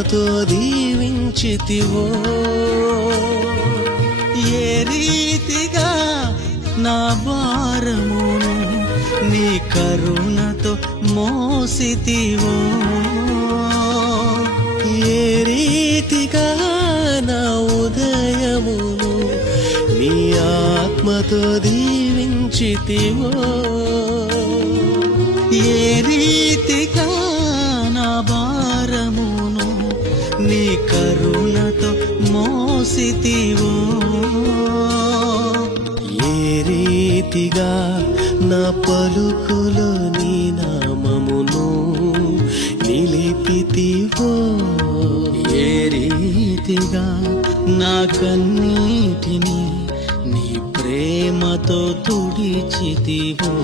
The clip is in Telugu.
ఆత్మతో దీవించితివో ఏ రీతిగా నా భారమును నీ కరుణతో మోసితివో ఏ రీతిగా నా ఉదయమును నీ ఆత్మతో దీవించితివో ఏ రీతిగా నా భారమును నీ కరుణతో మోసితివో ఏ రీతిగా నా పలుకులో నీ నామమును నిలిపితివో ఏ రీతిగా నా కన్నీటిని నీ ప్రేమతో తుడిచితివో